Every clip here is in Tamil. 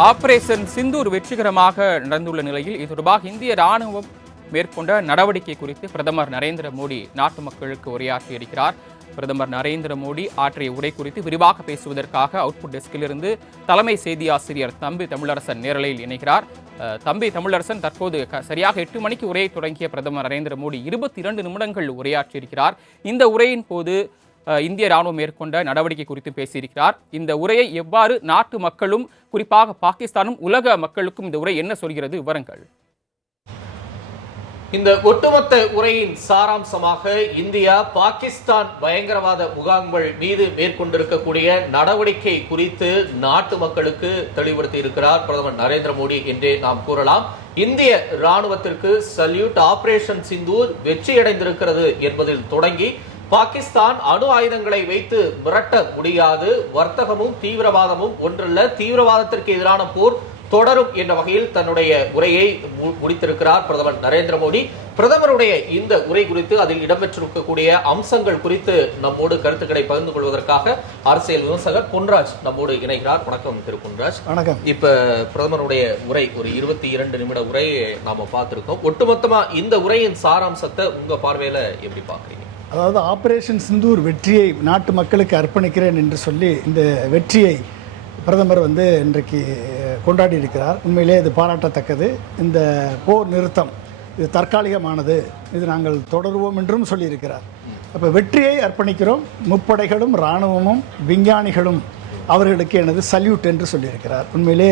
ஆபரேஷன் சிந்தூர் வெற்றிகரமாக நடந்துள்ள நிலையில் இது தொடர்பாக இந்திய ராணுவம் மேற்கொண்ட நடவடிக்கை குறித்து பிரதமர் நரேந்திர மோடி நாட்டு மக்களுக்கு உரையாற்றியிருக்கிறார் பிரதமர் நரேந்திர மோடி ஆற்றிய உரை குறித்து விரிவாக பேசுவதற்காக அவுட்புட் டெஸ்கிலிருந்து தலைமை செய்தி ஆசிரியர் தம்பி தமிழரசன் நேரலையில் இணைகிறார். தம்பி தமிழரசன் தற்போது சரியாக எட்டு மணிக்கு உரையை தொடங்கிய பிரதமர் நரேந்திர மோடி இருபத்தி இரண்டு நிமிடங்கள் உரையாற்றியிருக்கிறார். இந்த உரையின் போது இந்திய ராணுவம் மேற்கொண்ட நடவடிக்கை குறித்து பேசியிருக்கிறார். இந்த உரையை எவ்வாறு நாட்டு மக்களும் குறிப்பாக பாகிஸ்தானும் உலக மக்களுக்கும் இந்த உரை என்ன சொல்கிறது? விவரங்கள். இந்த ஒட்டுமொத்த உரையின் சாராம்சமாக இந்தியா பாகிஸ்தான் பயங்கரவாத முகாம்கள் மீது மேற்கொண்டிருக்கக்கூடிய நடவடிக்கை குறித்து நாட்டு மக்களுக்கு தெளிவுபடுத்தி இருக்கிறார் பிரதமர் நரேந்திர மோடி என்றே நாம் கூறலாம். இந்திய ராணுவத்திற்கு சல்யூட் ஆபரேஷன் சிந்தூர் வெற்றியடைந்திருக்கிறது என்பதில் தொடங்கி பாகிஸ்தான் அணு ஆயுதங்களை வைத்து மிரட்ட முடியாது. வர்த்தகமும் தீவிரவாதமும் ஒன்றல்ல. தீவிரவாதத்திற்கு எதிரான போர் தொடரும் என்ற வகையில் தன்னுடைய உரையை முடித்திருக்கிறார் பிரதமர் நரேந்திர மோடி. பிரதமருடைய இந்த உரை குறித்து அதில் இடம்பெற்றிருக்கக்கூடிய அம்சங்கள் குறித்து நம்மோடு கருத்துக்களை பகிர்ந்து கொள்வதற்காக அரசியல் விமர்சகர் பொன்ராஜ் நம்மோடு இணைகிறார். வணக்கம் திரு பொன்ராஜ். வணக்கம். இப்ப பிரதமருடைய உரை ஒரு இருபத்தி இரண்டு நிமிட உரையை நாம பார்த்திருக்கோம். ஒட்டுமொத்தமா இந்த உரையின் சாராம்சத்தை உங்க பார்வையில எப்படி பாக்குறீங்க அதாவது ஆப்ரேஷன் சிந்தூர் வெற்றியை நாட்டு மக்களுக்கு அர்ப்பணிக்கிறேன் என்று சொல்லி இந்த வெற்றியை பிரதமர் வந்து இன்றைக்கு கொண்டாடி இருக்கிறார் உண்மையிலே இது பாராட்டத்தக்கது. இந்த போர் நிறுத்தம் இது தற்காலிகமானது. இது நாங்கள் தொடருவோம் என்றும் சொல்லியிருக்கிறார். அப்போ வெற்றியை அர்ப்பணிக்கிறோம். முப்படைகளும் இராணுவமும் விஞ்ஞானிகளும் அவர்களுக்கு எனது சல்யூட் என்று சொல்லியிருக்கிறார். உண்மையிலே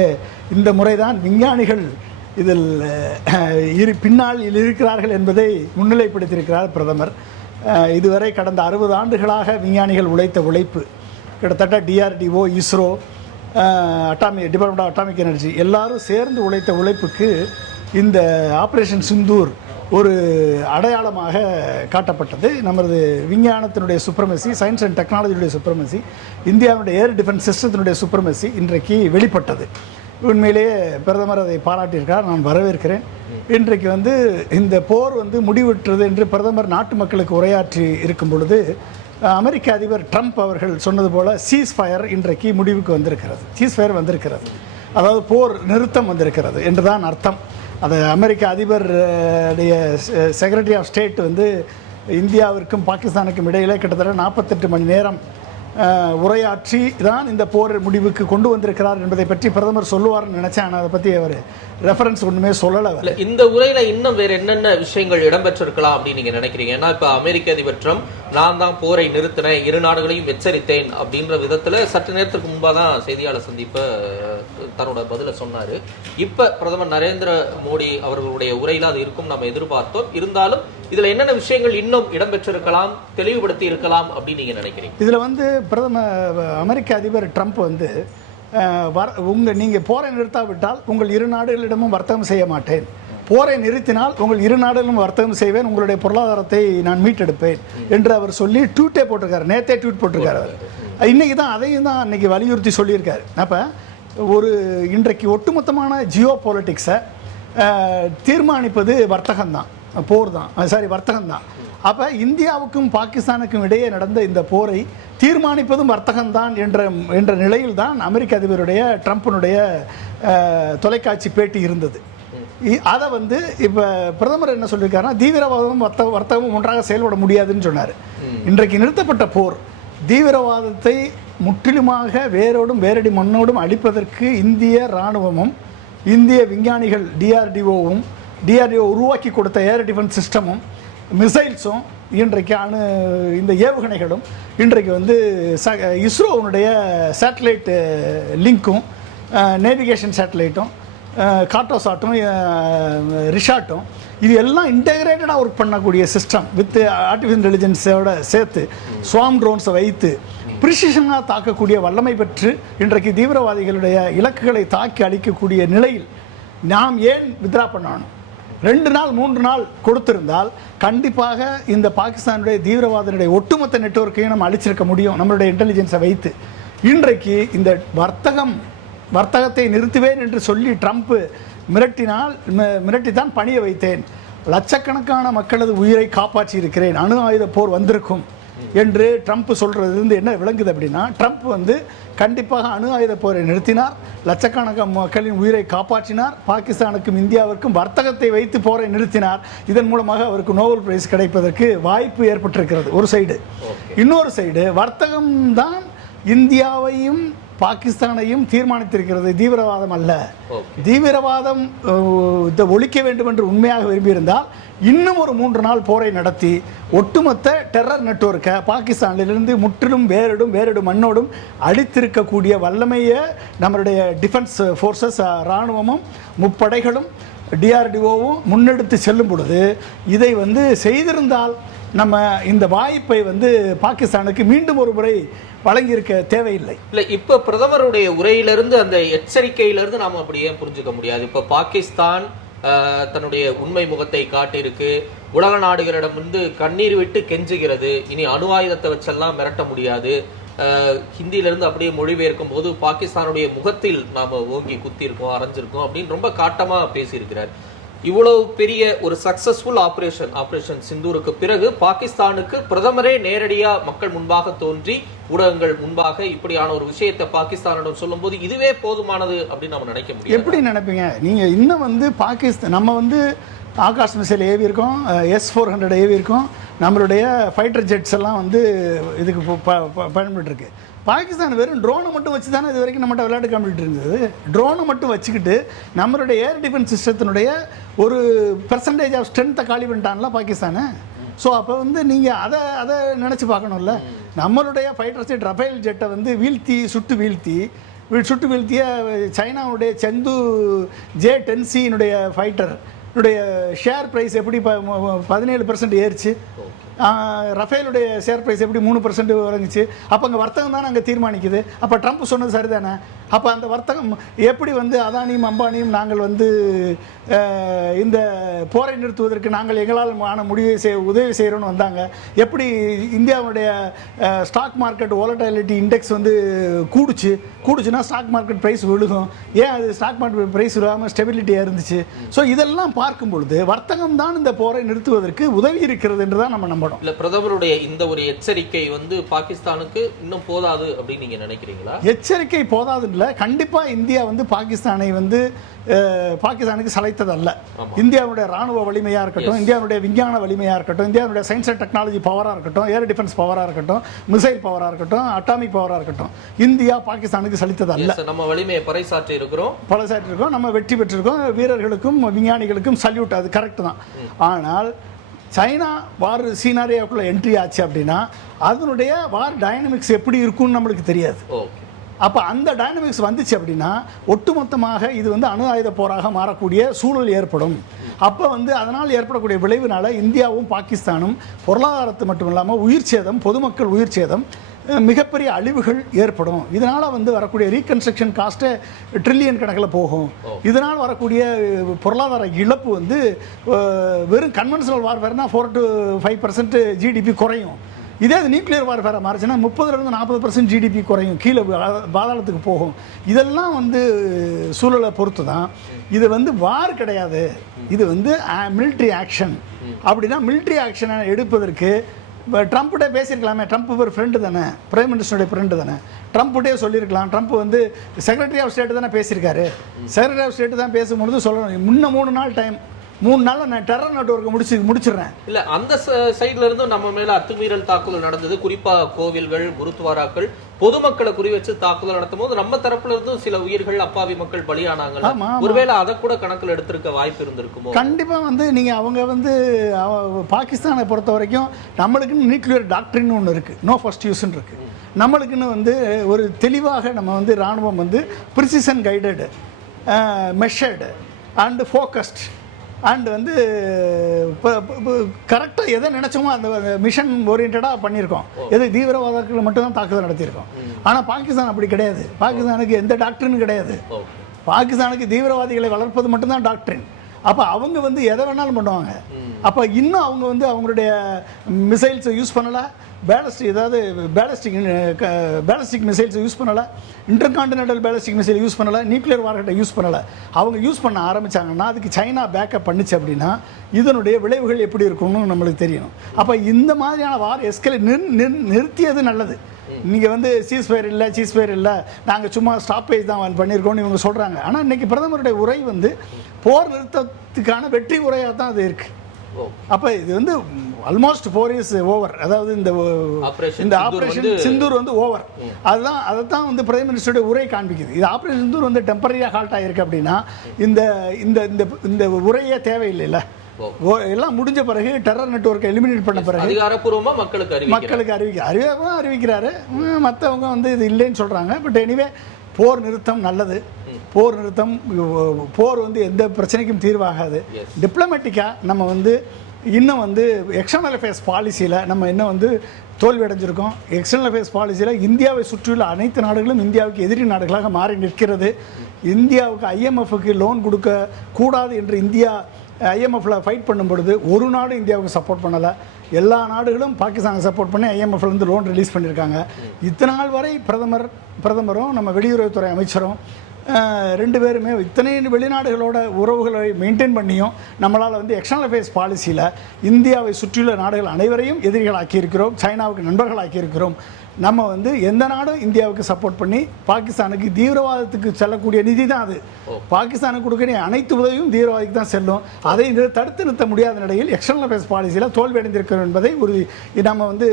இந்த முறைதான் விஞ்ஞானிகள் இதில் இரு பின்னால் இருக்கிறார்கள் என்பதை முன்னிலைப்படுத்தியிருக்கிறார் பிரதமர். இதுவரை கடந்த அறுபது ஆண்டுகளாக விஞ்ஞானிகள் உழைத்த உழைப்பு கிட்டத்தட்ட டிஆர்டிஓ இஸ்ரோ அட்டாமி டிபார்ட்மெண்ட் ஆஃப் அட்டாமிக் எனர்ஜி எல்லாரும் சேர்ந்து உழைத்த உழைப்புக்கு இந்த ஆப்ரேஷன் சிந்தூர் ஒரு அடையாளமாக காட்டப்பட்டது. நமது விஞ்ஞானத்தினுடைய சுப்ரமசி சயின்ஸ் அண்ட் டெக்னாலஜியுடைய சுப்ரமசி இந்தியாவுடைய ஏர் டிஃபென்ஸ் சிஸ்டத்தினுடைய சுப்ரமசி இன்றைக்கு வெளிப்பட்டது. உண்மையிலேயே பிரதமர் அதை பாராட்டியிருக்கார் நான் வரவேற்கிறேன். இன்றைக்கு வந்து இந்த போர் வந்து முடிவுற்றது என்று பிரதமர் நாட்டு மக்களுக்கு உரையாற்றி இருக்கும் பொழுது அமெரிக்க அதிபர் ட்ரம்ப் அவர்கள் சொன்னது போல் சீஸ் ஃபயர் இன்றைக்கு முடிவுக்கு வந்திருக்கிறது. சீஸ் ஃபயர் வந்திருக்கிறது. அதாவது போர் நிறுத்தம் வந்திருக்கிறது என்று தான் அர்த்தம். அது அமெரிக்க அதிபர் செக்ரட்டரி ஆஃப் ஸ்டேட் வந்து இந்தியாவிற்கும் பாகிஸ்தானுக்கும் இடையிலே கிட்டத்தட்ட நாற்பத்தெட்டு மணி நேரம் உரையாற்றி தான் இந்த போர் முடிவுக்கு கொண்டு வந்திருக்கிறார் என்பதை பற்றி பிரதமர் சொல்லுவார்னு நினைச்சேன். ஆனால் அதை பற்றி அவர் ரெஃபரன்ஸ் ஒன்றுமே சொல்லலை இந்த உரையில இன்னும் வேற என்னென்ன விஷயங்கள் இடம்பெற்றிருக்கலாம் அப்படின்னு நீங்க நினைக்கிறீங்க? ஏன்னா இப்போ அமெரிக்க அதிபர் ட்ரம்ப் நான் தான் போரை நிறுத்தினேன் இரு நாடுகளையும் எச்சரித்தேன் அப்படின்ற விதத்தில் சற்று நேரத்துக்கு முன்பாக தான் செய்தியாளர் சந்திப்பை தன்னோட பதிலை சொன்னார். இப்போ பிரதமர் நரேந்திர மோடி அவர்களுடைய உரையில் அது இருக்கும் நம்ம எதிர்பார்த்தோம். இருந்தாலும் இதில் என்னென்ன விஷயங்கள் இன்னும் இடம்பெற்றிருக்கலாம் தெளிவுபடுத்தி இருக்கலாம் அப்படின்னு நீங்கள் நினைக்கிறீங்க? இதில் வந்து பிரதமர் அமெரிக்க அதிபர் ட்ரம்ப் வந்து வர உங்கள் நீங்கள் போரை நிறுத்தாவிட்டால் உங்கள் இரு நாடுகளிடமும் வர்த்தகம் செய்ய மாட்டேன். போரை நிறுத்தினால் உங்கள் இரு நாடுகளிலும் வர்த்தகம் செய்வேன் உங்களுடைய பொருளாதாரத்தை நான் மீட்டெடுப்பேன் என்று அவர் சொல்லி ட்வீட்டே போட்டிருக்காரு. நேத்தே ட்வீட் போட்டிருக்காரு அவர். இன்னைக்கு தான் அதையும் தான் அன்றைக்கி வலியுறுத்தி சொல்லியிருக்காரு. அப்போ ஒரு இன்றைக்கு ஒட்டுமொத்தமான ஜியோ பாலிட்டிக்ஸை தீர்மானிப்பது வர்த்தகம் தான். போர் தான். சாரி வர்த்தகம் தான். அப்போ இந்தியாவுக்கும் பாகிஸ்தானுக்கும் இடையே நடந்த இந்த போரை தீர்மானிப்பதும் வர்த்தகம்தான் என்ற என்ற நிலையில் தான் அமெரிக்க அதிபருடைய ட்ரம்ப்பினுடைய தொலைக்காட்சி பேட்டி இருந்தது. அதை வந்து இப்போ பிரதமர் என்ன சொல்லியிருக்காருன்னா தீவிரவாதமும் வர்த்தக வர்த்தகமும் ஒன்றாக செயல்பட முடியாதுன்னு சொன்னார். இன்றைக்கு நிறுத்தப்பட்ட போர் தீவிரவாதத்தை முற்றிலுமாக வேரோடும் வேரடி மண்ணோடும் அழிப்பதற்கு இந்திய இராணுவமும் இந்திய விஞ்ஞானிகள் டிஆர்டிஓவும் டிஆர்டிஓ உருவாக்கி கொடுத்த ஏர் டிஃபென்ஸ் சிஸ்டமும் மிசைல்ஸும் இன்றைக்கு அணு இந்த ஏவுகணைகளும் இன்றைக்கு வந்து ச இஸ்ரோவுடைய சேட்டலைட் லிங்க்கும் நேவிகேஷன் சேட்டலைட்டும் காட்டோசாட்டும் ரிஷாட்டும் இது எல்லாம் இன்டகிரேட்டடாக ஒர்க் பண்ணக்கூடிய சிஸ்டம் வித் ஆர்டிஃபிஷியல் இன்டெலிஜென்ஸோட சேர்த்து ஸ்வாம் ட்ரோன்ஸை வைத்து பிரிசிஷனாக தாக்கக்கூடிய வல்லமை பெற்று இன்றைக்கு தீவிரவாதிகளுடைய இலக்குகளை தாக்கி அழிக்கக்கூடிய நிலையில் நாம் ஏன் வித்ரா பண்ணணும்? ரெண்டு நாள் மூன்று நாள் கொடுத்திருந்தால் கண்டிப்பாக இந்த பாகிஸ்தானுடைய தீவிரவாதனுடைய ஒட்டுமொத்த நெட்வொர்க்கையும் நம்ம அழிச்சிருக்க முடியும் நம்மளுடைய இன்டெலிஜென்ஸை வைத்து. இன்றைக்கு இந்த வர்த்தகம் வர்த்தகத்தை நிறுத்துவேன் என்று சொல்லி ட்ரம்ப் மிரட்டினால் மிரட்டித்தான் பணிய வைத்தேன். லட்சக்கணக்கான மக்களது உயிரை காப்பாற்றி இருக்கிறேன் அணு ஆயுத போர் வந்திருக்கும் என்று ட்ரம்ப் சொல்கிறதுலேருந்து வந்து என்ன விளங்குது அப்படின்னா ட்ரம்ப் வந்து கண்டிப்பாக அணு ஆயுத போரை நிறுத்தினார். லட்சக்கணக்கான மக்களின் உயிரை காப்பாற்றினார். பாகிஸ்தானுக்கும் இந்தியாவிற்கும் வர்த்தகத்தை வைத்து போரை நிறுத்தினார். இதன் மூலமாக அவருக்கு நோபல் பிரைஸ் கிடைப்பதற்கு வாய்ப்பு ஏற்பட்டிருக்கிறது. ஒரு சைடு. இன்னொரு சைடு வர்த்தகம் தான் இந்தியாவையும் பாகிஸ்தானையும் தீர்மானித்திருக்கிறது தீவிரவாதம் அல்ல. தீவிரவாதம் ஒழிக்க வேண்டும் என்று உண்மையாக விரும்பியிருந்தால் இன்னும் ஒரு மூன்று நாள் போரை நடத்தி ஒட்டுமொத்த டெரர் நெட்வொர்க்கை பாகிஸ்தானிலிருந்து முற்றிலும் வேறிடும் வேறிடும் மண்ணோடும் அழித்திருக்கக்கூடிய வல்லமையை நம்மளுடைய டிஃபென்ஸ் ஃபோர்ஸஸ் இராணுவமும் முப்படைகளும் டிஆர்டிஓவும் முன்னெடுத்து செல்லும் பொழுது இதை வந்து செய்திருந்தால் நம்ம இந்த வாய்ப்பை வந்து பாகிஸ்தானுக்கு மீண்டும் ஒரு முறை வழங்கியிருக்க தேவையில்லை. இல்லை இப்போ பிரதமருடைய உரையிலிருந்து அந்த எச்சரிக்கையிலிருந்து நாம் அப்படி ஏன் புரிஞ்சுக்க முடியாது. இப்போ பாகிஸ்தான் தன்னுடைய உண்மை முகத்தை காட்டியிருக்கு. உலக நாடுகளிடம் வந்து கண்ணீர் விட்டு கெஞ்சுகிறது. இனி அணு ஆயுதத்தை வச்செல்லாம் மிரட்ட முடியாது. ஹிந்தியிலிருந்து அப்படியே மொழிபெயர்க்கும் போது பாகிஸ்தானுடைய முகத்தில் நாம் ஓங்கி குத்திருக்கோம் அரைஞ்சிருக்கோம் அப்படின்னு ரொம்ப காட்டமாக பேசியிருக்கிறார். இவ்வளவு பெரிய ஒரு சக்சஸ்ஃபுல் ஆப்ரேஷன் ஆப்ரேஷன் சிந்தூருக்கு பிறகு பாகிஸ்தானுக்கு பிரதமரே நேரடியாக மக்கள் முன்பாக தோன்றி ஊடகங்கள் முன்பாக இப்படியான ஒரு விஷயத்தை பாகிஸ்தானிடம் சொல்லும்போது இதுவே போதுமானது அப்படின்னு நம்ம நினைக்க முடியும் எப்படி நினைப்பீங்க? நீங்கள் இன்னும் வந்து பாகிஸ்தான் நம்ம வந்து ஆகாஷ் மிசைல் ஏவி இருக்கோம் எஸ் ஃபோர் ஹண்ட்ரட் ஏவி இருக்கோம் நம்மளுடைய ஃபைட்டர் ஜெட்ஸ் எல்லாம் வந்து இதுக்கு ப- ப- பயன்பட்டுருக்கு பாகிஸ்தான் வெறும் ட்ரோனை மட்டும் வச்சு தானே இது வரைக்கும் நம்மகிட்ட விளையாட்டு காமிட்டு இருந்தது. ட்ரோனை மட்டும் வச்சுக்கிட்டு நம்மளுடைய ஏர் டிஃபென்ஸ் சிஸ்டத்தினுடைய ஒரு பெர்சன்டேஜ் ஆஃப் ஸ்ட்ரென்த்தை காலி பண்ணிட்டான்ல பாகிஸ்தானை? ஸோ அப்போ வந்து நீங்கள் அதை அதை நினச்சி பார்க்கணும்ல. நம்மளுடைய ஃபைட்டர் ஜெட் ரஃபேல் ஜெட்டை வந்து வீழ்த்தி சுட்டு வீழ்த்தி சுட்டு வீழ்த்திய சைனாவுடைய செந்து ஜே டென்சியினுடைய ஃபைட்டர் ஷேர் ப்ரைஸ் எப்படி பதினேழு பர்சன்ட் ஏறிச்சு? ரஃபேலுடைய ஷேர் ப்ரைஸ் எப்படி மூணு பர்சன்ட் இறங்குச்சு அப்போ அங்கே வர்த்தகம் தான் அங்கே தீர்மானிக்குது. அப்போ ட்ரம்ப் சொன்னது சரிதானே? அப்போ அந்த வர்த்தகம் எப்படி வந்து அதானியும் அம்பானியும் நாங்கள் வந்து இந்த போரை நிறுத்துவதற்கு நாங்கள் எங்களால் ஆன முடிவை செய் உதவி செய்கிறோன்னு வந்தாங்க. எப்படி இந்தியாவுடைய ஸ்டாக் மார்க்கெட் ஓலட்டாலிட்டி இண்டெக்ஸ் வந்து கூடுச்சு? கூடுச்சுன்னா ஸ்டாக் மார்க்கெட் ப்ரைஸ் விழுகும். ஏன் அது ஸ்டாக் மார்க்கெட் ப்ரைஸ் விழாமல் ஸ்டெபிலிட்டியாக இருந்துச்சு? ஸோ இதெல்லாம் பார்க்கும் பொழுது வர்த்தகம் தான் இந்த போரை நிறுத்துவதற்கு உதவி இருக்கிறது என்று தான் நம்ம நம்பணும் இல்ல பிரதமருடைய இந்த ஒரு எச்சரிக்கை வந்து பாகிஸ்தானுக்கு இன்னும் போதாது அப்படின்னு நீங்க நினைக்கிறீங்களா? எச்சரிக்கை போதாது இல்லை கண்டிப்பாக இந்தியா வந்து பாகிஸ்தானை வந்து பாகிஸ்தானுக்கு சளைத்ததல்ல. இந்தியாவுடைய ராணுவ வலிமையாக இருக்கட்டும் இந்தியாவுடைய விஞ்ஞான வலிமையாக இருக்கட்டும் இந்தியாவுடைய சயின்ஸ் அண்ட் டெக்னாலஜி பவராக இருக்கட்டும் ஏர் டிஃபென்ஸ் பவராக இருக்கட்டும் மிசைல் பவராக இருக்கட்டும் அட்டாமிக் பவராக இருக்கட்டும் இந்தியா பாகிஸ்தானுக்கு சளித்ததல்ல. நம்ம வலிமையை பறைசாற்றி இருக்கிறோம். பலசாட்டிருக்கோம் நம்ம வெற்றி பெற்றிருக்கோம் வீரர்களுக்கும் விஞ்ஞானிகளுக்கும் சல்யூட் அது கரெக்ட் தான். ஆனால் சைனா வார் சீனாரியாவுக்குள்ள என்ட்ரி ஆச்சு அப்படின்னா அதனுடைய வார் டைனமிக்ஸ் எப்படி இருக்கும்னு நம்மளுக்கு தெரியாது. அப்போ அந்த டைனமிக்ஸ் வந்துச்சு அப்படின்னா ஒட்டுமொத்தமாக இது வந்து அணு ஆயுத போராக மாறக்கூடிய சூழல் ஏற்படும். அப்போ வந்து அதனால் ஏற்படக்கூடிய விளைவுனால இந்தியாவும் பாகிஸ்தானும் பொருளாதாரத்து மட்டும் இல்லாமல் உயிர் சேதம் பொதுமக்கள் உயிர் சேதம் மிகப்பெரிய அழிவுகள் ஏற்படும். இதனால் வந்து வரக்கூடிய ரீகன்ஸ்ட்ரக்ஷன் காஸ்ட்டு ட்ரில்லியன் கணக்கில் போகும். இதனால் வரக்கூடிய பொருளாதார இழப்பு வந்து வெறும் conventional வார்ஃபேர்னா four to five percent GDP குறையும். இதே அது நியூக்ளியர் வார்ஃபேராக மாறுச்சுன்னா முப்பதுலேருந்து நாற்பது பர்சன்ட் ஜிடிபி குறையும். கீழே பாதாளத்துக்கு போகும். இதெல்லாம் வந்து சூழலை பொறுத்து தான். இது வந்து வார் கிடையாது. இது வந்து மிலிட்ரி ஆக்ஷன் அப்படின்னா மிலிட்ரி ஆக்ஷனை எடுப்பதற்கு இப்போ ட்ரம்ப்கிட்ட பேசியிருக்கலாமே ட்ரம்ப் ஒரு ஃப்ரெண்டு தானே பிரைம் மினிஸ்டருடைய ஃப்ரெண்டு தானே. ட்ரம்ப்கிட்டே சொல்லியிருக்கலாம் ட்ரம்ப் வந்து செக்ரட்டரி ஆஃப் ஸ்டேட்டு தானே பேசியிருக்காரு. செக்ரட்டரி ஆஃப் ஸ்டேட்டு தான் பேசும்பொழுது சொல்லணும் முன்ன மூணு நாள் டைம் மூணு நாளில் நான் டெரர் நெட்ஒர்க்கை முடிச்சு முடிச்சிடுறேன். இல்ல அந்த சைடுல இருந்தும் நம்ம மேல அத்துமீறல் தாக்குதல் நடந்தது. குறிப்பா கோவில்கள் குருத்வாராக்கள் பொதுமக்களை குறி வச்சு தாக்குதல் நடத்தும் போது நம்ம தரப்புல இருந்தும் சில உயிர்கள் அப்பாவி மக்கள் பலியானாங்க. ஒருவேளை அதை கூட கணக்குல எடுத்திருக்க வாய்ப்பு இருந்திருக்குமோ? கண்டிப்பாக வந்து நீங்கள் அவங்க வந்து பாகிஸ்தானை பொறுத்த வரைக்கும் நம்மளுக்குன்னு நியூக்ளியர் டாக்டரின்னு ஒன்று இருக்குது நோ ஃபர்ஸ்ட் யூஸ்ன்னு இருக்குது நம்மளுக்குன்னு வந்து ஒரு தெளிவாக நம்ம வந்து இராணுவம் வந்து precision guided measured and focused and வந்து கரெக்டாக எதை நினச்சோமோ அந்த மிஷன் ஓரியன்டாக பண்ணியிருக்கோம். எது தீவிரவாதத்தில் மட்டும்தான் தாக்குதல் நடத்தியிருக்கோம். ஆனால் பாகிஸ்தான் அப்படி கிடையாது. பாகிஸ்தானுக்கு எந்த டாக்டர்னு கிடையாது. பாகிஸ்தானுக்கு தீவிரவாதிகளை வளர்ப்பது மட்டும்தான் டாக்டரின் அப்போ அவங்க வந்து எதை வேணாலும் பண்ணுவாங்க. அப்போ இன்னும் அவங்க வந்து அவங்களுடைய மிசைல்ஸை யூஸ் பண்ணலை. பேலஸ்டிக் ஏதாவது பேலஸ்டிக் பேலஸ்டிக் மிசைல்ஸ் யூஸ் பண்ணலை. இன்டர்கான்டினென்டல் பேலஸ்டிக் மிசைல் யூஸ் பண்ணலை. நியூக்ளியர் வார்கிட்ட யூஸ் பண்ணலை. அவங்க யூஸ் பண்ண ஆரம்பித்தாங்கன்னா அதுக்கு சைனா பேக்கப் பண்ணுச்சு அப்படின்னா இதனுடைய விளைவுகள் எப்படி இருக்கும்னு நம்மளுக்கு தெரியணும். அப்போ இந்த மாதிரியான வார் எஸ்கலே நிர் நிர்- நிறுத்தியது நல்லது. நீங்கள் வந்து சீஸ்ஃபயர் இல்லை சீஸ்ஃபயர் இல்லை. நாங்கள் சும்மா ஸ்டாப்பேஜ் தான் பண்ணியிருக்கோம்னு இவங்க சொல்கிறாங்க ஆனால் இன்றைக்கி பிரதமருடைய உரை வந்து போர் நிறுத்தத்துக்கான வெற்றி உரையாக தான் அது இருக்குது அப்போ இது வந்து ஆல்மோஸ்ட் ஃபோர் இயர்ஸ் ஓவர் அதாவது இந்த இந்த ஆபரேஷன் சிந்தூர் வந்து ஓவர் அதுதான் அதை தான் வந்து பிரைம் மினிஸ்டருடைய உரை காண்பிக்குது. இது ஆபரேஷன் சிந்தூர் வந்து டெம்பரரியாக ஹால்ட் ஆயிருக்கு அப்படின்னா இந்த இந்த இந்த இந்த உரையே தேவையில்லைல்ல. எல்லாம் முடிஞ்ச பிறகு டெரர் நெட்வொர்க்கை எலிமினேட் பண்ண பிறகு அதிகாரப்பூர்வமா மக்களுக்கு மக்களுக்கு அறிவிக்க அறிவிக்க அறிவிக்கிறாரு. மற்றவங்க வந்து இது இல்லைன்னு சொல்கிறாங்க பட் எனிவே போர் நிறுத்தம் நல்லது. போர் நிறுத்தம் போர் வந்து எந்த பிரச்சனைக்கும் தீர்வாகாது. டிப்ளமேட்டிக்காக நம்ம வந்து இன்னும் வந்து எக்ஸ்டர்னல் அஃபேர்ஸ் பாலிசியில் நம்ம இன்னும் வந்து தோல்வி அடைஞ்சிருக்கோம். எக்ஸ்டர்னல் அஃபேர்ஸ் பாலிசியில் இந்தியாவை சுற்றியுள்ள அனைத்து நாடுகளும் இந்தியாவுக்கு எதிரி நாடுகளாக மாறி நிற்கிறது. இந்தியாவுக்கு ஐஎம்எஃப்க்கு லோன் கொடுக்க கூடாது என்று இந்தியா ஐஎம்எஃப்ல ஃபைட் பண்ணும் பொழுது ஒரு நாடு இந்தியாவுக்கு சப்போர்ட் பண்ணலை. எல்லா நாடுகளும் பாகிஸ்தானுக்கு சப்போர்ட் பண்ணி ஐஎம்எஃப்ல இருந்து லோன் ரிலீஸ் பண்ணியிருக்காங்க இத்தனை நாள் வரை பிரதமர் பிரதமரும் நம்ம வெளியுறவுத்துறை அமைச்சரும் ரெண்டு பேருமே இத்தனை வெளிநாடுகளோட உறவுகளை மெயின்டைன் பண்ணியும் நம்மளால் வந்து எக்ஸ்டர்னல் அஃபேர்ஸ் பாலிசியில் இந்தியாவை சுற்றியுள்ள நாடுகள் அனைவரையும் எதிரிகளாக்கி இருக்கிறோம் சைனாவுக்கு நண்பர்களாக்கி இருக்கிறோம் நம்ம வந்து எந்த நாடும் இந்தியாவுக்கு சப்போர்ட் பண்ணி பாகிஸ்தானுக்கு தீவிரவாதத்துக்கு செல்லக்கூடிய நிதி தான் அது. பாகிஸ்தானுக்கு கொடுக்கிற அனைத்து உதவியும் தீவிரவாதிக்கு தான் செல்லும். அதை தடுத்து நிறுத்த முடியாத நிலையில் எக்ஸ்டர்னல் அஃபேர்ஸ் பாலிசியில் தோல்வி அடைந்திருக்கிறோம் என்பதை உறுதி நம்ம வந்து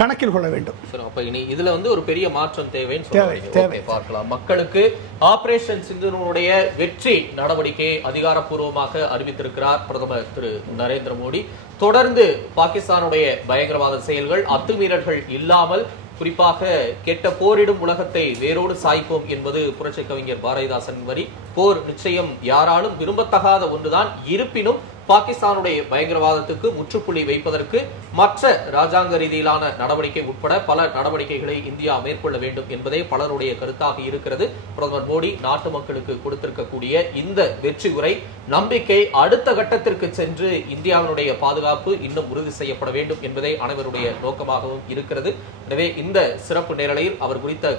கணக்கில் கொள்ள வேண்டும். அப்ப இனி இதுல வந்து ஒரு பெரிய மாற்றம் தேவைன்னு தேவை. தேவை. பார்க்கலாம். மக்களுக்கு ஆபரேஷன் சிந்தனுடைய வெற்றி நடவடிக்கையை அதிகாரப்பூர்வமாக அறிவித்திருக்கிறார் பிரதமர் திரு நரேந்திர மோடி. தொடர்ந்து பாகிஸ்தானுடைய பயங்கரவாத செயல்கள் அத்துமீறல்கள் இல்லாமல் குறிப்பாக கெட்ட போரிடும் உலகத்தை வேரோடு சாய்ப்போம் என்பது புரட்சி கவிஞர் பாரதிதாசன் வரி. போர் நிச்சயம் யாராலும் விரும்பத்தகாத ஒன்றுதான். இருப்பினும் பாகிஸ்தானுடைய பயங்கரவாதத்துக்கு முற்றுப்புள்ளி வைப்பதற்கு மற்ற ராஜாங்க ரீதியிலான நடவடிக்கை உட்பட பல நடவடிக்கைகளை இந்தியா மேற்கொள்ள வேண்டும் என்பதே பலருடைய கருத்தாக இருக்கிறது. பிரதமர் மோடி நாட்டு மக்களுக்கு கொடுத்திருக்கக்கூடிய இந்த வெற்றி உரை நம்பிக்கை அடுத்த கட்டத்திற்கு சென்று இந்தியாவினுடைய பாதுகாப்பு இன்னும் உறுதி செய்யப்பட வேண்டும் என்பதே அனைவருடைய நோக்கமாகவும் இருக்கிறது. எனவே இந்த சிறப்பு நேரலையில் அவர் குறித்த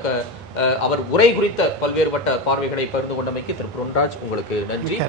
அவர் உரை குறித்த பல்வேறுபட்ட பார்வைகளை பகிர்ந்து கொண்டமைக்கு திரு பொன்ராஜ் உங்களுக்கு நன்றி.